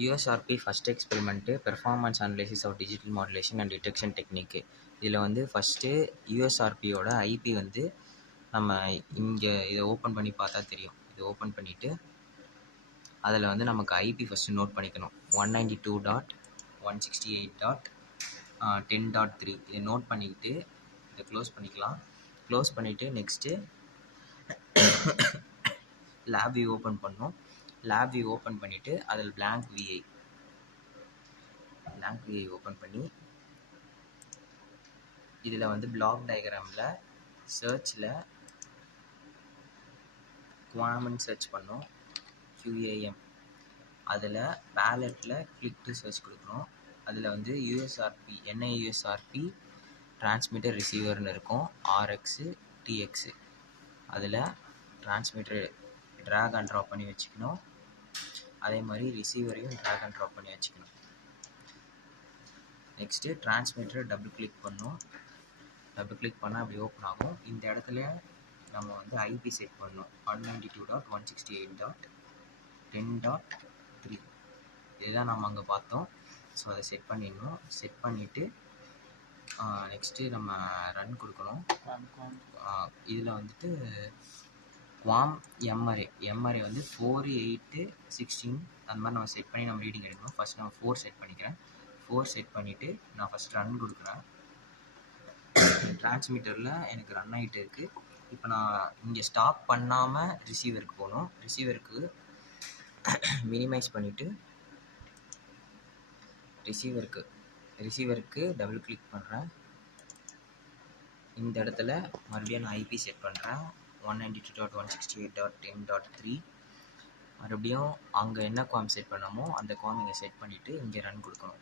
USRB first experiment performance analysis of digital modulation and detection technique. இதில் வந்து first யூஎஸ்ஆர்பியோட IP வந்து நம்ம இங்கே இதை ஓப்பன் பண்ணி பார்த்தா தெரியும். இதை ஓப்பன் பண்ணிவிட்டு அதில் வந்து நமக்கு ஐபி ஃபஸ்ட்டு நோட் பண்ணிக்கணும். 192.168.10.3 இதை நோட் பண்ணிக்கிட்டு இதை க்ளோஸ் பண்ணிக்கலாம். க்ளோஸ் பண்ணிவிட்டு நெக்ஸ்ட்டு லேப் வியூ ஓப்பன் பண்ணோம். லேப் வியூ ஓப்பன் பண்ணிவிட்டு அதில் blank விஐ ஓப்பன் பண்ணி இதில் வந்து பிளாக் டயக்ராமில் சர்ச்சில் குவாம்னு சர்ச் பண்ணோம். QAM அதில் பேலட்டில் கிளிக் டு சர்ச் கொடுக்குறோம். அதில் வந்து யூஎஸ்ஆர்பி NIUSRP டிரான்ஸ்மிட்டர் ரிசீவர்னு இருக்கும். RX TX அதில் டிரான்ஸ்மிட்டர் ட்ராக் அண்ட் ட்ராப் பண்ணி வச்சுக்கணும். அதே மாதிரி ரிசீவரையும் ட்ராக் அண்ட் ட்ராப் பண்ணி வச்சுக்கணும். நெக்ஸ்ட்டு டிரான்ஸ்மிட்டரை டபுள் கிளிக் பண்ணோம். டபுள் கிளிக் பண்ணால் அப்படி ஓப்பன் ஆகும். இந்த இடத்துல நம்ம வந்து ஐபி செட் பண்ணோம். 192.168.10.3 இதுதான் நம்ம அங்கே பார்த்தோம். ஸோ அதை செட் பண்ணிடணும். செட் பண்ணிவிட்டு நெக்ஸ்ட்டு நம்ம ரன் கொடுக்கணும். இதில் வந்துட்டு குவாம் எம்ஆர்ஏ வந்து 4, 8, 16 அந்த மாதிரி நம்ம செட் பண்ணி நம்ம ரீடிங் எடுக்கணும். ஃபஸ்ட் நான் 4 செட் பண்ணிக்கிறேன். 4 செட் பண்ணிவிட்டு நான் ஃபஸ்ட் ரன் கொடுக்குறேன். டிரான்ஸ்மிட்டரில் எனக்கு ரன் ஆகிட்டு இருக்குது. இப்போ நான் இங்கே ஸ்டாப் பண்ணாமல் ரிசீவருக்கு போகணும். ரிசீவருக்கு மினிமைஸ் பண்ணிவிட்டு ரிசீவருக்கு டபுள் கிளிக் பண்ணுறேன். இந்த இடத்துல மறுபடியும் நான் ஐபி செட் பண்ணுறேன். 192.168.10.3 மறுபடியும் அங்கே என்ன குவாம் செட் பண்ணமோ அந்த குவாம் இங்கே செட் பண்ணிவிட்டு இங்கே ரன் கொடுக்கணும்.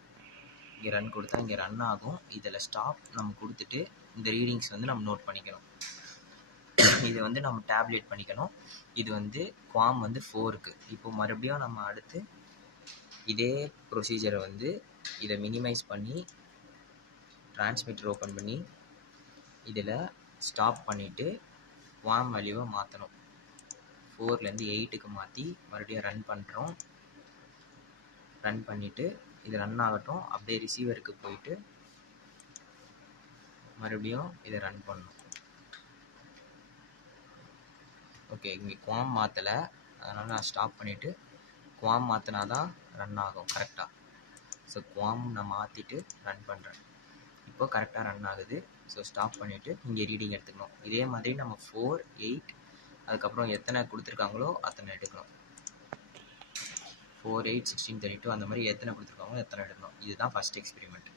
இங்கே ரன் கொடுத்தா இங்கே ரன் ஆகும். இதில் ஸ்டாப் நம்ம கொடுத்துட்டு இந்த ரீடிங்ஸ் வந்து நம்ம நோட் பண்ணிக்கணும். இது வந்து நம்ம டேப்லெட் பண்ணிக்கணும். இது வந்து குவாம் வந்து 4க்கு. இப்போ மறுபடியும் நம்ம அடுத்து இதே ப்ரொசீஜரை வந்து இதை மினிமைஸ் பண்ணி டிரான்ஸ்மிட்டர் ஓப்பன் பண்ணி இதில் ஸ்டாப் பண்ணிவிட்டு குவாம் வேல்யூவை மாற்றணும். 4லேருந்து 8க்கு மாற்றி மறுபடியும் ரன் பண்ணுறோம். ரன் பண்ணிவிட்டு இது ரன் ஆகட்டும். அப்படியே ரிசீவருக்கு போயிட்டு மறுபடியும் இதை ரன் பண்ணணும். ஓகே, இங்கே குவாம் மாற்றலை, அதனால் நான் ஸ்டாப் பண்ணிவிட்டு குவாம் மாற்றினா தான் ரன் ஆகும் கரெக்டாக. ஸோ குவாம் நான் மாற்றிட்டு ரன் பண்ணுறேன். இப்போது கரெக்டாக ரன் ஆகுது. ஸோ ஸ்டாப் பண்ணிவிட்டு இங்கே ரீடிங் எடுத்துக்கணும். இதே மாதிரி நம்ம 4, 8 அதுக்கப்புறம் எத்தனை கொடுத்துருக்காங்களோ அத்தனை எடுக்கணும். 4, 8, 16, 32 அந்த மாதிரி எத்தனை கொடுத்துருக்காங்களோ எத்தனை எடுக்கணும். இதுதான் ஃபஸ்ட் எக்ஸ்பெரிமெண்ட்.